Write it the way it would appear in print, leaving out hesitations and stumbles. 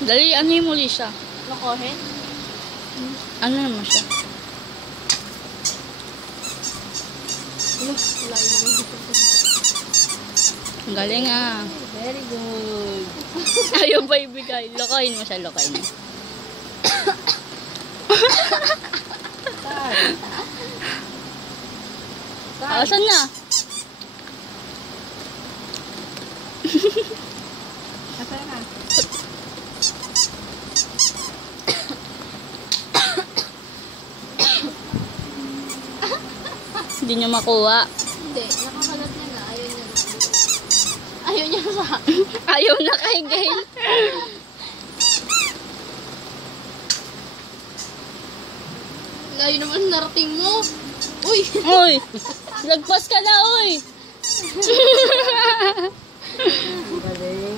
Dali, ano yung muli siya? Lokohin? Ano naman siya? Ang galing ah. Very good. Ayaw ba ibigay? Lokohin mo siya, lokohin mo. Saan na? Asan na? Hindi niya makuha. Hindi, nakakalat niya na. Ayaw niya na. Ayaw niya sa Ayaw na kay Gail. Layo naman narating mo. Uy! Uy! Lagpas ka na, uy! Galing.